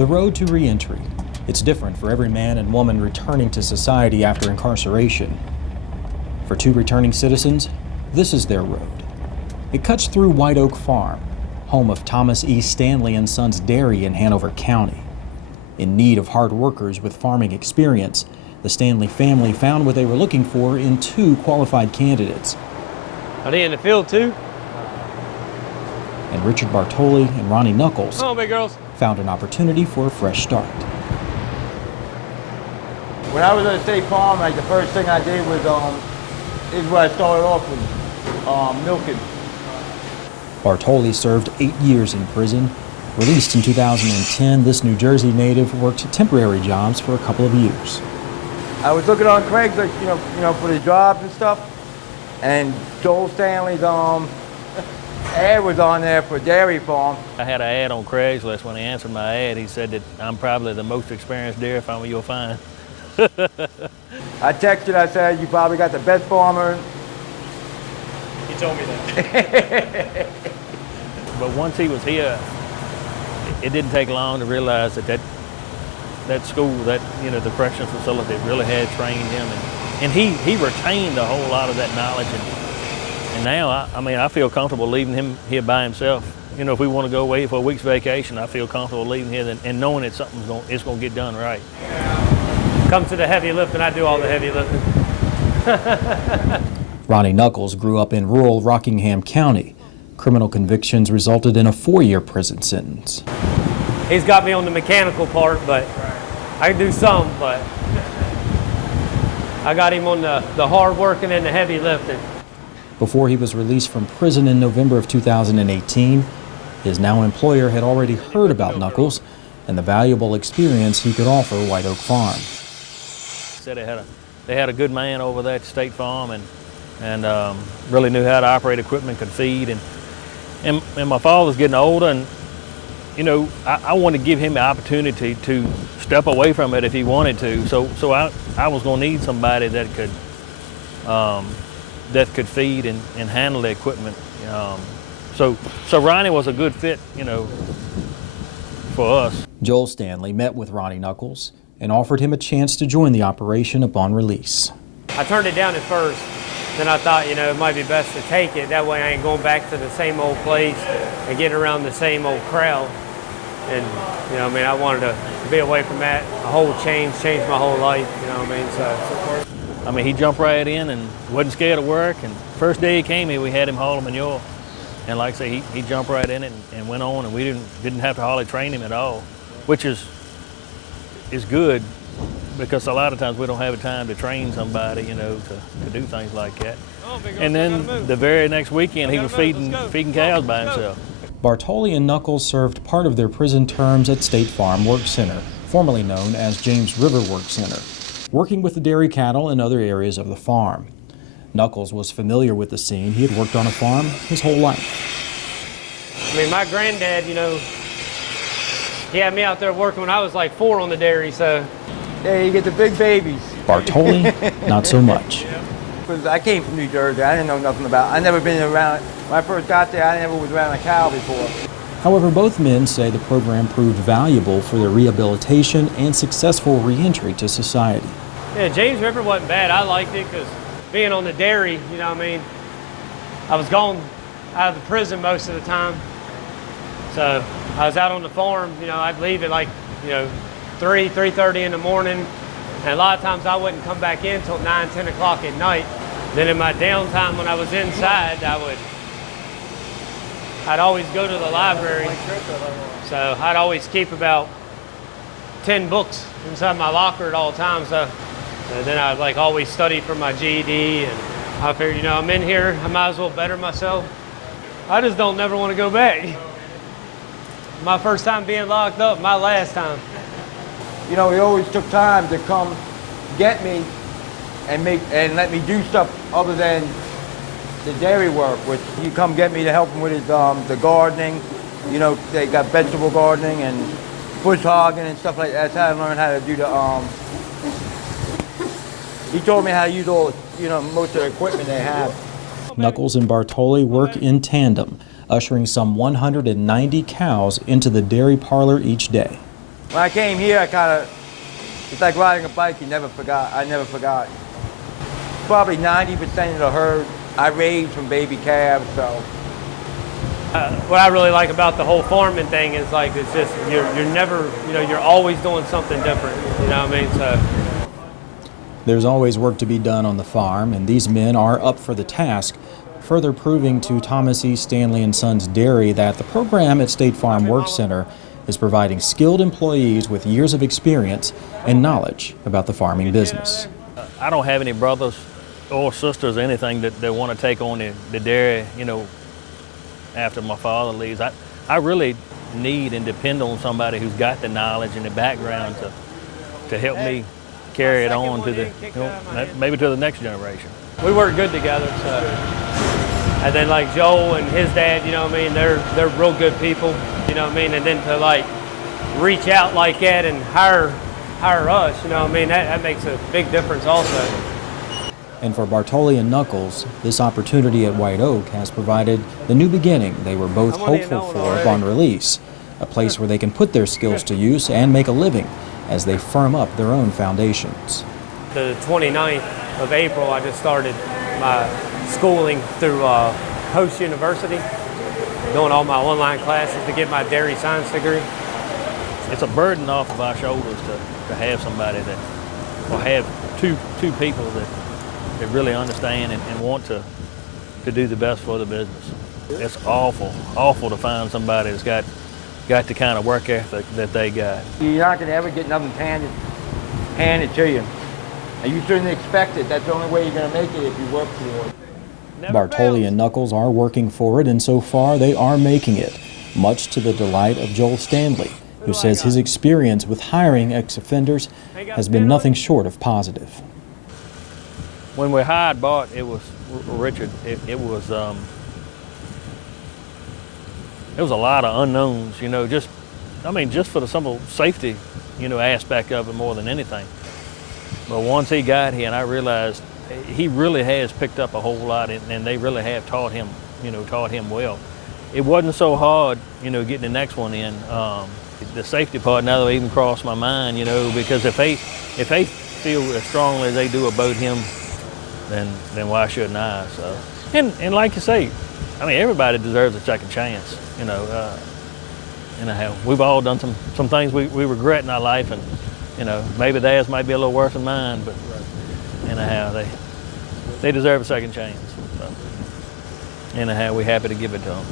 The road to reentry. It's different for every man and woman returning to society after incarceration. For two returning citizens, this is their road. It cuts through White Oak Farm, home of Thomas E. Stanley and Sons Dairy in Hanover County. In need of hard workers with farming experience, the Stanley family found what they were looking for in two qualified candidates. Are they in the field too? And Richard Bartole and Ronnie Nuckols Come on, big girls. found an opportunity for a fresh start. When I was at State Farm, like the first thing I did was is where I started off with milking. Bartole served 8 years in prison. Released in 2010, this New Jersey native worked temporary jobs for a couple of years. I was looking on Craigslist, you know, for the jobs and stuff, and Joel Stanley's ad was on there for dairy farm. I had an ad on Craigslist. When he answered my ad, he said that I'm probably the most experienced dairy farmer you'll find. I texted, I said, you probably got the best farmer. He told me that. But once he was here, it didn't take long to realize that school, the corrections facility really had trained him, and he retained a whole lot of that knowledge. And now, I feel comfortable leaving him here by himself. You know, if we want to go away for a week's vacation, I feel comfortable leaving here and knowing that it's going to get done right. Comes to the heavy lifting, I do all the heavy lifting. Ronnie Nuckols grew up in rural Rockingham County. Criminal convictions resulted in a 4-year prison sentence. He's got me on the mechanical part, but I can do some, but I got him on the hard working and the heavy lifting. Before he was released from prison in November of 2018, his now employer had already heard about Nuckols and the valuable experience he could offer White Oak Farm. Said they had a good man over there at State Farm and really knew how to operate equipment, could feed, and my father's getting older, and you know, I wanted to give him the opportunity to step away from it if he wanted to. So I was going to need somebody that could feed and handle the equipment. So Ronnie was a good fit, you know, for us. Joel Stanley met with Ronnie Nuckols and offered him a chance to join the operation upon release. I turned it down at first. Then I thought, you know, it might be best to take it. That way I ain't going back to the same old place and getting around the same old crowd. And, you know, I wanted to be away from that. A whole changed my whole life, you know what I mean? So he jumped right in and wasn't scared of work. And first day he came here, we had him haul manure. And like I say, he jumped right in it and went on, and we didn't have to hardly train him at all, which is good, because a lot of times we don't have the time to train somebody, you know, to do things like that. And then the very next weekend, he was feeding cows by himself. Bartole and Nuckols served part of their prison terms at State Farm Work Center, formerly known as James River Work Center, working with the dairy cattle and other areas of the farm. Nuckols was familiar with the scene. He had worked on a farm his whole life. I mean, my granddad, you know, he had me out there working when I was like 4 on the dairy, so. Yeah, you get the big babies. Bartole, not so much. Because I came from New Jersey, I didn't know nothing about it. I never been around, when I first got there, I never was around a cow before. However, both men say the program proved valuable for their rehabilitation and successful reentry to society. Yeah, James River wasn't bad. I liked it because being on the dairy, you know what I mean, I was gone out of the prison most of the time. So I was out on the farm, you know, I'd leave at like, you know, 3:30 in the morning. And a lot of times I wouldn't come back in until 9, 10 o'clock at night. Then in my downtime when I was inside, I'd always go to the library. So I'd always keep about 10 books inside my locker at all times. So then I'd like always study for my GED, and I figured, you know, I'm in here, I might as well better myself. I just don't never want to go back. My first time being locked up, my last time. You know, he always took time to come get me and let me do stuff other than the dairy work, which he come get me to help him with his the gardening. You know, they got vegetable gardening and bush hogging and stuff like that. That's how I learned how to do the he told me how to use all, you know, most of the equipment they have. Nuckols and Bartole work in tandem, ushering some 190 cows into the dairy parlor each day. When I came here, it's like riding a bike, I never forgot. Probably 90% of the herd I raised from baby calves, so. What I really like about the whole farming thing is like, it's just, you're never, you're always doing something different, you know what I mean? So. There's always work to be done on the farm, and these men are up for the task, further proving to Thomas E. Stanley and Sons Dairy that the program at State Farm Work Center is providing skilled employees with years of experience and knowledge about the farming business. I don't have any brothers or sisters or anything that want to take on the dairy, after my father leaves. I really need and depend on somebody who's got the knowledge and the background to help me carry it on to maybe to the next generation. We work good together, so. And then like Joel and his dad, you know what I mean, they're real good people, you know what I mean, and then to like reach out like that and hire us, you know what I mean, that makes a big difference also. And for Bartole and Nuckols, this opportunity at White Oak has provided the new beginning they were both hopeful for upon release, a place where they can put their skills to use and make a living as they firm up their own foundations. The 29th of April, I just started my schooling through Post University, doing all my online classes to get my dairy science degree. It's a burden off of our shoulders to have somebody that, or have two people that really understand and want to do the best for the business. It's awful to find somebody that's got the kind of work ethic that they got. You're not going to ever get nothing handed to you. And you shouldn't expect it. That's the only way you're going to make it if you work for it. Bartole and Nuckols are working for it, and so far they are making it, much to the delight of Joel Stanley, who says his experience with hiring ex-offenders has been nothing short of positive. When we hired Bart, it was Richard. It was a lot of unknowns. Just for the simple safety, aspect of it more than anything. But once he got here, and I realized he really has picked up a whole lot, and they really have taught him well. It wasn't so hard, getting the next one in. The safety part now even crossed my mind, because if they feel as strongly as they do about him, then why shouldn't I? So, and like you say, everybody deserves a second chance. We've all done some things we regret in our life, and maybe theirs might be a little worse than mine, but they deserve a second chance. So, we're happy to give it to them.